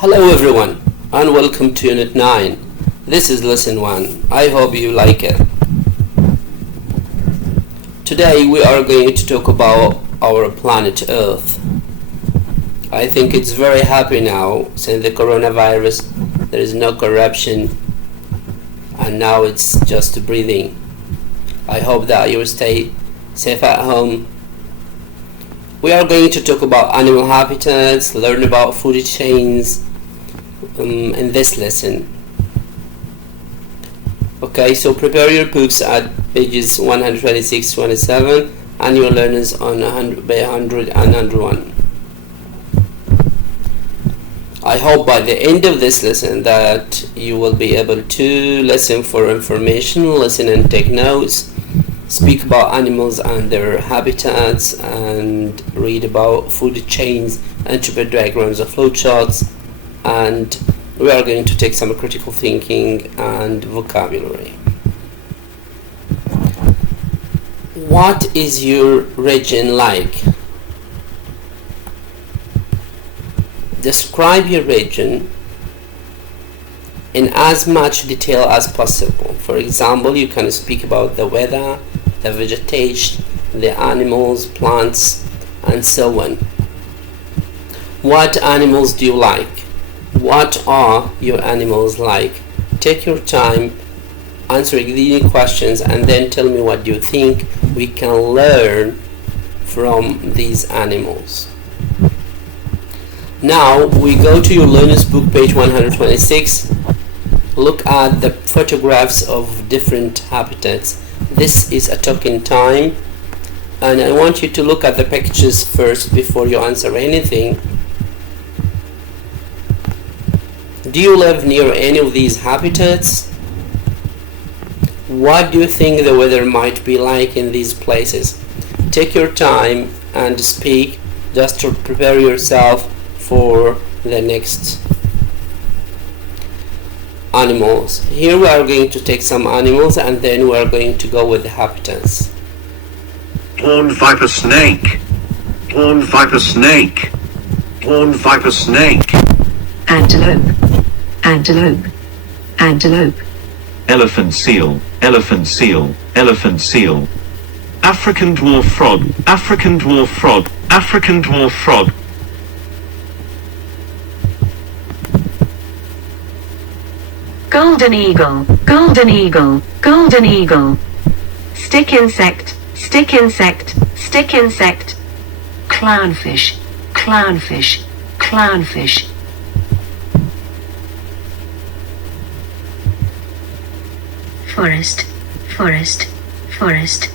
Hello everyone and welcome to Unit 9. This is Lesson 1. I hope you like it. Today we are going to talk about our planet Earth. I think it's very happy now since the coronavirus. There is no corruption and now it's just breathing. I hope that you will stay safe at home. We are going to talk about animal habitats, learn about food chains in this lesson. Okay, so prepare your books at pages 126-27 and your learners on 100 and 101. I hope by the end of this lesson that you will be able to listen for information, listen and take notes, speak about animals and their habitats, and read about food chains, interpret diagrams of flowcharts, and we are going to take some critical thinking and vocabulary. What is your region like? Describe your region in as much detail as possible. For example, you can speak about the weather, the vegetation, the animals, plants, and so on. What animals do you like? What are your animals like? Take your time answering these questions and then tell me what you think we can learn from these animals. Now we go to your learner's book, page 126. Look at the photographs of different habitats. This is a talking time and I want you to look at the pictures first before you answer anything. Do you live near any of these habitats? What do you think the weather might be like in these places? Take your time and speak just to prepare yourself for the next animals. Here we are going to take some animals and then we are going to go with the habitats. Horned viper snake. Horned viper snake. Horned viper snake. Antelope. Antelope. Antelope. Elephant seal. Elephant seal. Elephant seal. African dwarf frog. African dwarf frog. African dwarf frog. Golden eagle. Golden eagle. Golden eagle. Stick insect. Stick insect. Stick insect. Clownfish. Clownfish. Clownfish. Forest. Forest. Forest.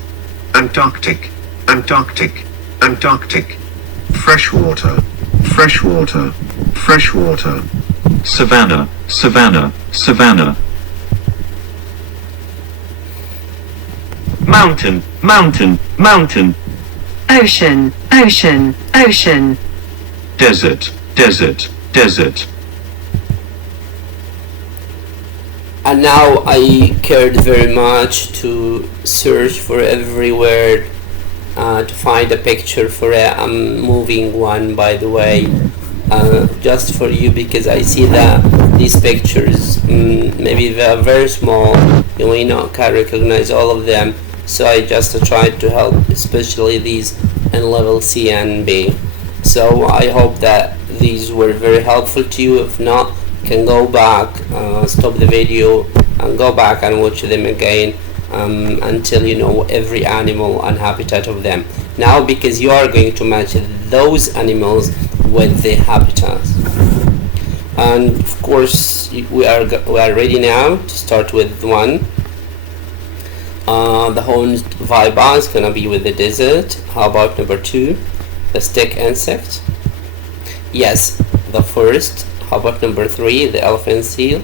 Antarctic. Antarctic. Antarctic. Freshwater. Freshwater. Freshwater. Savannah. Savannah. Savannah. Mountain. Mountain. Mountain. Ocean. Ocean. Ocean. Desert. Desert. Desert. And now I cared very much to search for every word to find a picture for a moving one, by the way, just for you, because I see that these pictures maybe they are very small, you may not can recognize all of them, so I just tried to help, especially these in level C and B. So I hope that these were very helpful to you. If not, can go back, stop the video and go back and watch them again until you know every animal and habitat of them. Now, because you are going to match those animals with the habitats, and of course we are ready now to start with one. The horned viper is gonna be with the desert. How about number 2, the stick insect? Yes, the forest. How about number 3, the elephant seal?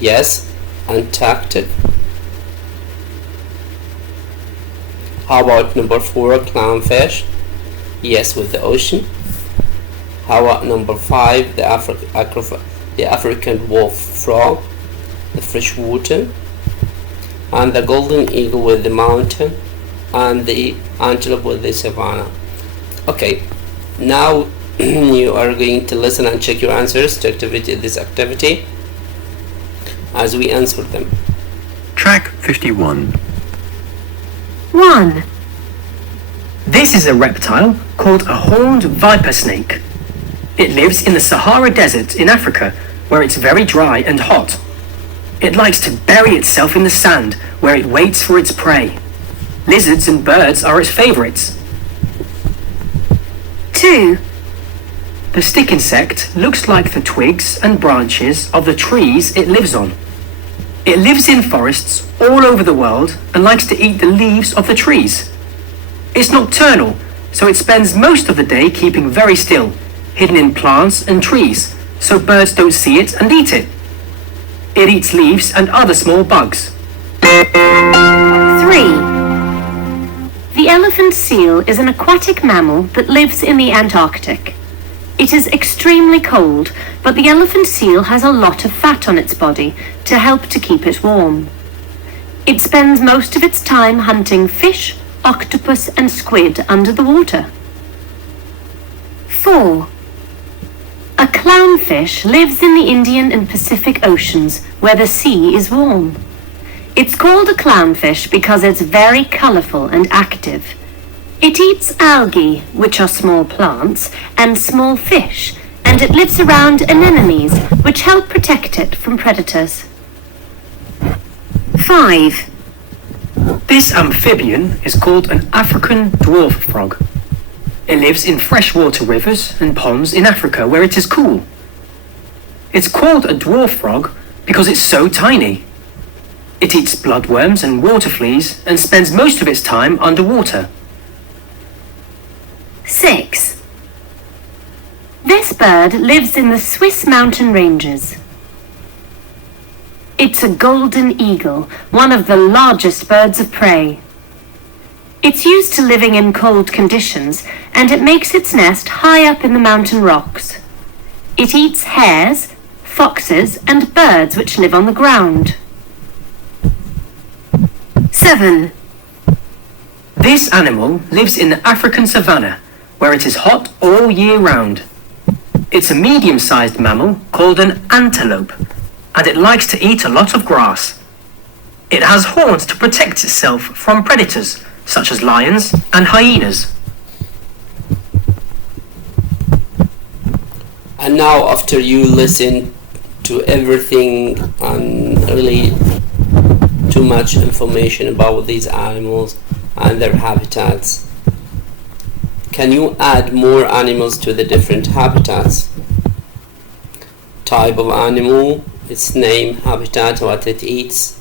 Yes, Antarctic. How about number 4, clownfish? Yes, with the ocean. How about number 5, the African dwarf frog, the freshwater, and the golden eagle with the mountain, and the antelope with the savannah. Okay, now you are going to listen and check your answers to this activity as we answer them. Track 51. 1. This is a reptile called a horned viper snake. It lives in the Sahara Desert in Africa, where it's very dry and hot. It likes to bury itself in the sand, where it waits for its prey. Lizards and birds are its favorites. 2. The stick insect looks like the twigs and branches of the trees it lives on. It lives in forests all over the world and likes to eat the leaves of the trees. It's nocturnal, so it spends most of the day keeping very still, hidden in plants and trees, so birds don't see it and eat it. It eats leaves and other small bugs. 3. The elephant seal is an aquatic mammal that lives in the Antarctic. It is extremely cold, but the elephant seal has a lot of fat on its body to help to keep it warm. It spends most of its time hunting fish, octopus and squid under the water. 4. A clownfish lives in the Indian and Pacific Oceans where the sea is warm. It's called a clownfish because it's very colourful and active. It eats algae, which are small plants, and small fish, and it lives around anemones, which help protect it from predators. 5. This amphibian is called an African dwarf frog. It lives in freshwater rivers and ponds in Africa where it is cool. It's called a dwarf frog because it's so tiny. It eats bloodworms and water fleas and spends most of its time underwater. 6. This bird lives in the Swiss mountain ranges. It's a golden eagle, one of the largest birds of prey. It's used to living in cold conditions, and it makes its nest high up in the mountain rocks. It eats hares, foxes, and birds which live on the ground. 7. This animal lives in the African savanna, where it is hot all year round. It's a medium-sized mammal called an antelope, and it likes to eat a lot of grass. It has horns to protect itself from predators, such as lions and hyenas. And now, after you listen to everything and really too much information about these animals and their habitats, can you add more animals to the different habitats? Type of animal, its name, habitat, what it eats.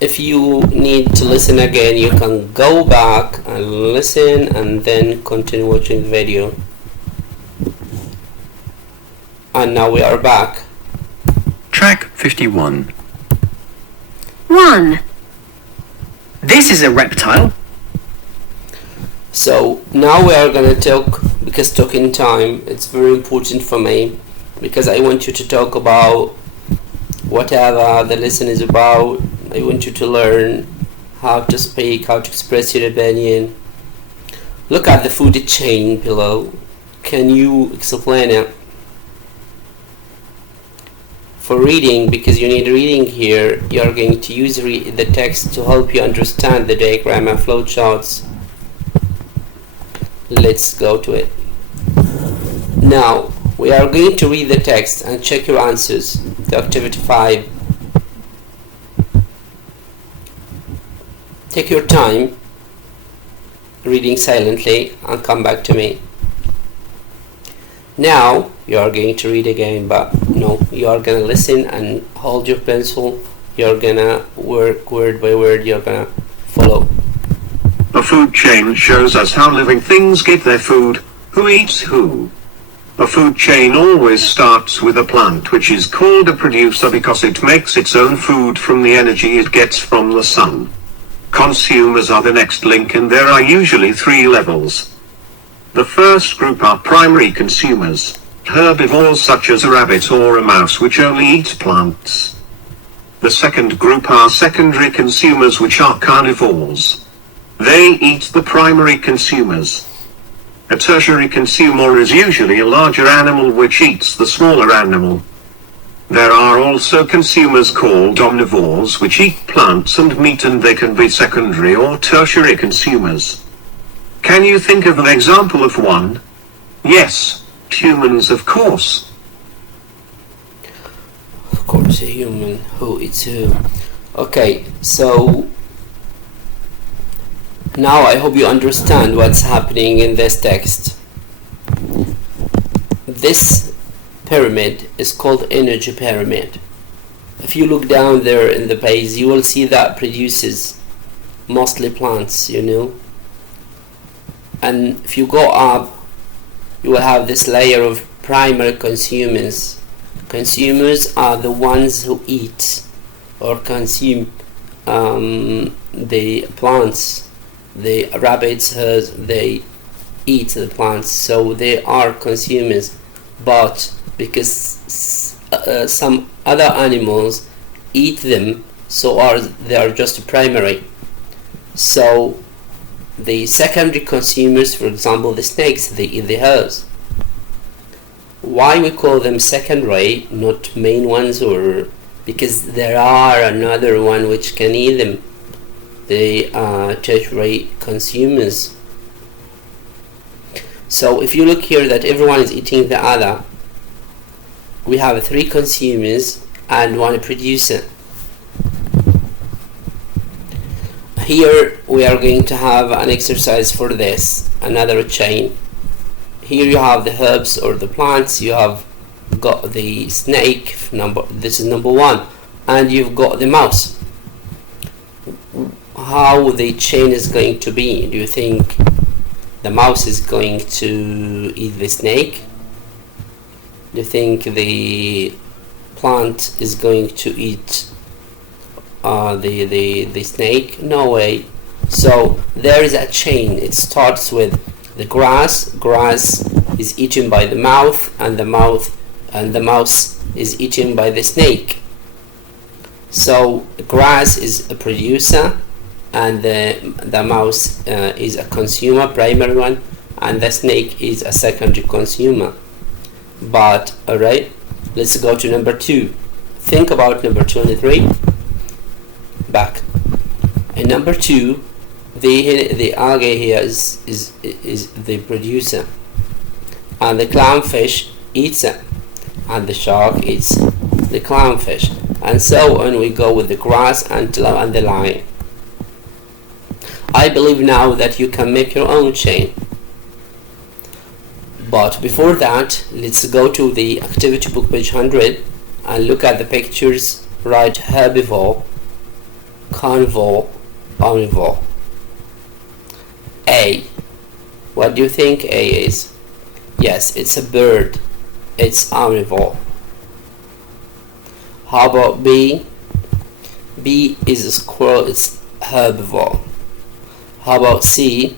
If you need to listen again, you can go back and listen and then continue watching the video. And now we are back. Track 51. 1. This is a reptile. So now we are gonna talk, because talking time, it's very important for me, because I want you to talk about whatever the lesson is about. I want you to learn how to speak, how to express your opinion. Look at the food chain below. Can you explain it? For reading, because you need reading here, you are going to use the text to help you understand the diagram and flowcharts. Let's go to it. Now, we are going to read the text and check your answers to activity 5. Take your time reading silently and come back to me. Now you are going to read again, but no, you are gonna listen and hold your pencil. You're gonna work word by word. You're gonna follow. A food chain shows us how living things get their food, who eats who. A food chain always starts with a plant, which is called a producer because it makes its own food from the energy it gets from the sun. Consumers are the next link, and there are usually 3 levels. The first group are primary consumers, herbivores such as a rabbit or a mouse which only eat plants. The second group are secondary consumers, which are carnivores. They eat the primary consumers. A tertiary consumer is usually a larger animal which eats the smaller animal. There are also consumers called omnivores which eat plants and meat, and they can be secondary or tertiary consumers. Can you think of an example of one? Yes, humans, of course. Of course, a human who eats who. Okay, so now I hope you understand what's happening in this text. This pyramid is called energy pyramid. If you look down there in the base, you will see that produces mostly plants, you know. And if you go up, you will have this layer of primary consumers. Consumers are the ones who eat or consume the plants. The rabbits, they eat the plants, so they are consumers. But because some other animals eat them, so they are just primary. So the secondary consumers, for example, the snakes, they eat the hairs. Why we call them secondary, not main ones? Or because there are another one which can eat them, the tertiary consumers. So if you look here that everyone is eating the other, we have 3 consumers and 1 producer. Here we are going to have an exercise for this, another chain. Here you have the herbs or the plants, you have got the snake, this is number 1, and you've got the mouse. How the chain is going to be? Do you think the mouse is going to eat the snake? Do you think the plant is going to eat the snake? No way. So there is a chain. It starts with the grass. Grass is eaten by the mouse, and the mouse is eaten by the snake. So grass is a producer, and the mouse is a consumer, primary one, and the snake is a secondary consumer. But alright, let's go to number 2. Think about number 2 and 3. Back. In number 2, the algae here is the producer, and the clownfish eats it, and the shark eats the clownfish, and so on. We go with the grass and the line. I believe now that you can make your own chain. But before that, let's go to the activity book, page 100, and look at the pictures. Write herbivore, carnivore, omnivore. A. What do you think A is? Yes, it's a bird. It's omnivore. How about B? B is a squirrel. It's herbivore. How about C?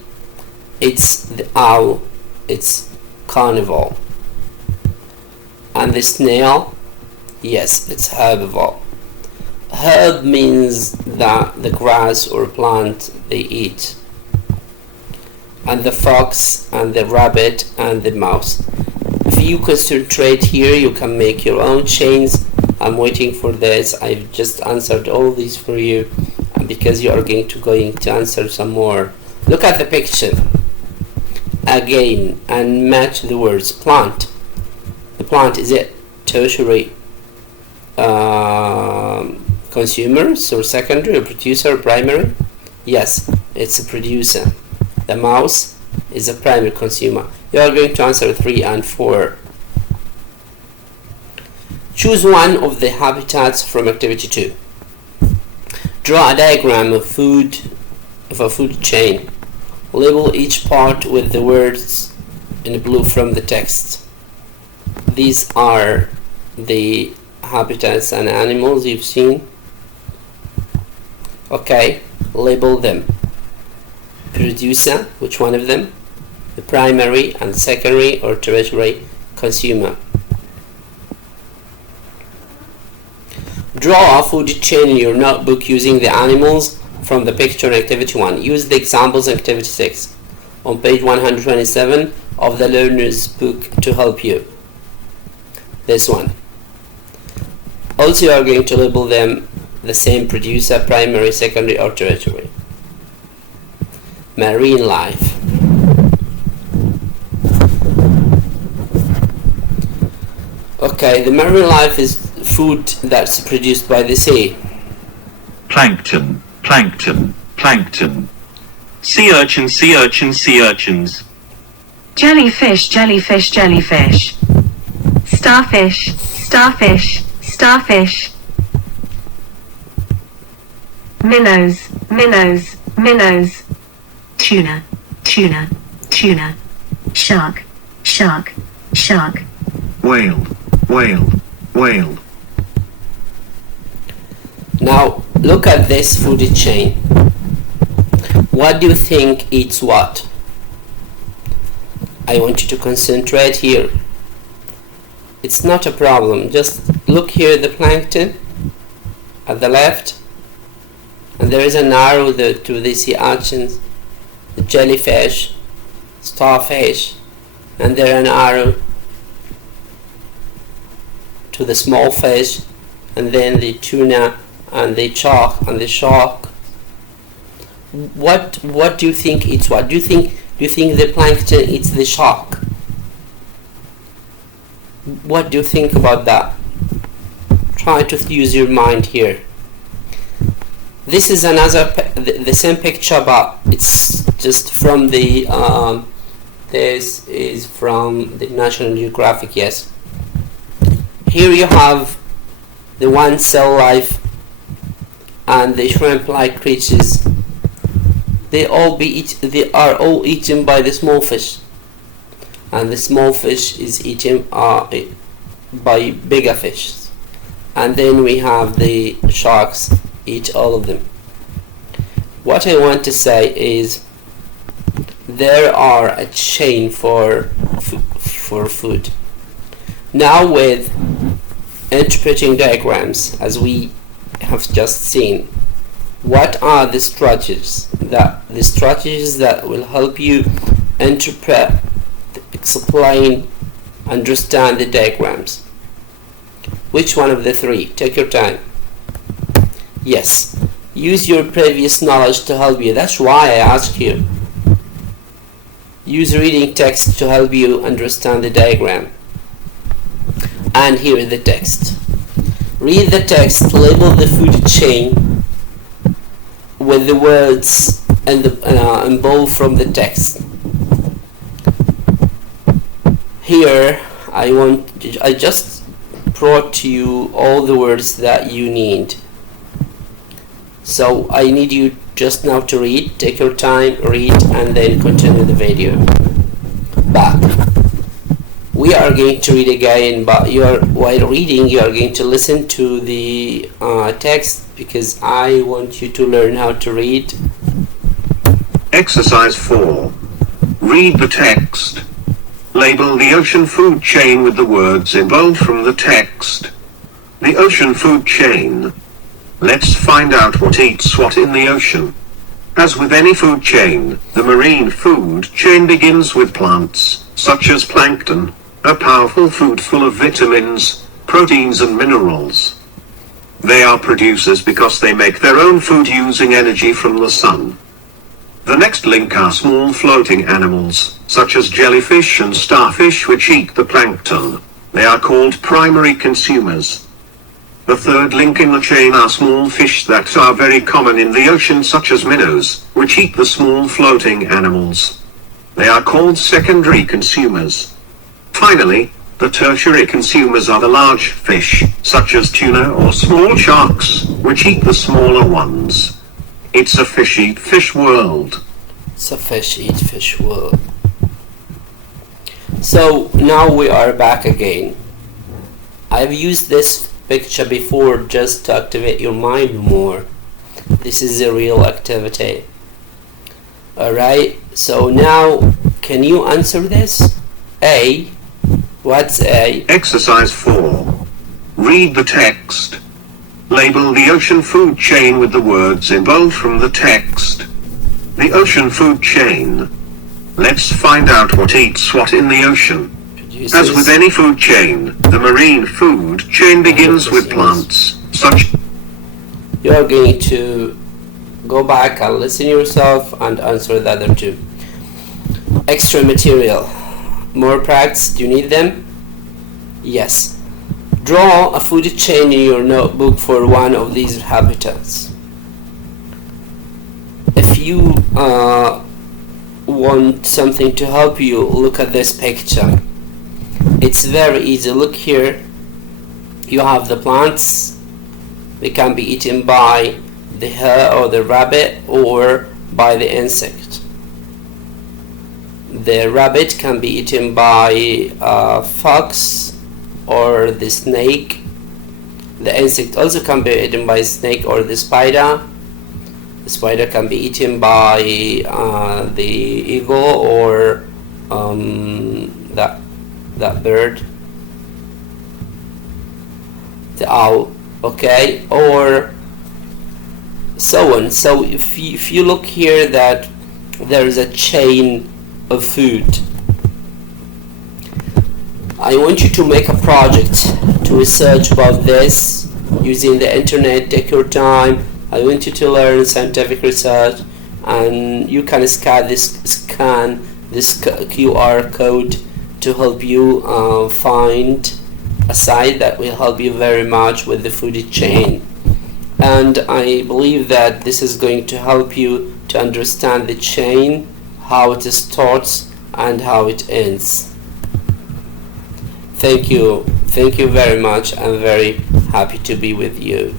It's the owl. It's carnivore. And the snail? Yes, it's herbivore. Herb means that the grass or plant they eat. And the fox and the rabbit and the mouse. If you concentrate here, you can make your own chains. I'm waiting for this. I've just answered all these for you, because you are going to answer some more. Look at the picture again and match the words. Plant. The plant, is it tertiary consumers or secondary or producer or primary? Yes, it's a producer. The mouse is a primary consumer. You are going to answer 3 and 4. Choose one of the habitats from activity 2. Draw a diagram of a food chain. Label each part with the words in blue from the text. These are the habitats and animals you've seen. Okay, label them. Producer, which one of them? The primary and secondary or tertiary consumer. Draw a food chain in your notebook using the animals from the picture in activity 1. Use the examples in activity 6. on page 127 of the learner's book to help you. This one. Also, you are going to label them the same producer, primary, secondary, or tertiary. Marine life. Okay, the marine life is food that's produced by the sea. Plankton, plankton, plankton. Sea urchin, sea urchin, sea urchins. Jellyfish, jellyfish, jellyfish. Starfish, starfish, starfish. Minnows, minnows, minnows. Tuna, tuna, tuna. Shark, shark, shark. Whale, whale, whale. Now, look at this food chain. What do you think eats what? I want you to concentrate here. It's not a problem. Just look here, the plankton at the left, and there is an arrow to the sea urchins, the jellyfish, starfish, and there an arrow to the small fish, and then the tuna and the shark. What do you think eats what? Do you think the plankton eats the shark? What do you think about that? Try to use your mind here. This is another the same picture, but it's just from the this is from the National Geographic. Yes. Here you have the one cell life and the shrimp-like creatures. They are all eaten by the small fish, and the small fish is eaten by bigger fish, and then we have the sharks eat all of them. What I want to say is there are a chain for food. Now, with interpreting diagrams, as we have just seen, what are the strategies that will help you interpret, explain, understand the diagrams? Which one of the three? Take your time. Yes, use your previous knowledge to help you. That's why I asked you. Use reading text to help you understand the diagram. And here is the text. Read the text, label the food chain with the words and in bold from the text. Here I just brought to you all the words that you need. So I need you just now to read. Take your time, read, and then continue the video. Back. We are going to read again, but while reading you are going to listen to the text, because I want you to learn how to read. Exercise 4. Read the text. Label the ocean food chain with the words in bold from the text. The ocean food chain. Let's find out what eats what in the ocean. As with any food chain, the marine food chain begins with plants, such as plankton, a powerful food full of vitamins, proteins and minerals. They are producers because they make their own food using energy from the sun. The next link are small floating animals, such as jellyfish and starfish, which eat the plankton. They are called primary consumers. The third link in the chain are small fish that are very common in the ocean, such as minnows, which eat the small floating animals. They are called secondary consumers. Finally, the tertiary consumers are the large fish, such as tuna or small sharks, which eat the smaller ones. It's a fish-eat-fish world. It's a fish-eat-fish world. So now we are back again. I've used this picture before just to activate your mind more. This is a real activity. Alright, so now can you answer this? A. What's A? Exercise 4. Read the text. Label the ocean food chain with the words in bold from the text. The ocean food chain. Let's find out what eats what in the ocean. As Producers. with any food chain, the marine food chain begins with plants, such You are going to go back and listen yourself and answer the other two. Extra material. More practice. Do you need them? Yes. Draw a food chain in your notebook for one of these habitats. If you want something to help you, look at this picture. It's very easy. Look here. You have the plants. They can be eaten by the hare or the rabbit or by the insect. The rabbit can be eaten by a fox or the snake. The insect also can be eaten by snake or the spider. The spider can be eaten by the eagle or that bird, the owl, okay, or so on. So if you look here that there is a chain of food, I want you to make a project to research about this using the internet. Take your time. I want you to learn scientific research, and you can scan this QR code to help you find a site that will help you very much with the food chain. And I believe that this is going to help you to understand the chain, how it starts and how it ends. Thank you very much. I'm very happy to be with you.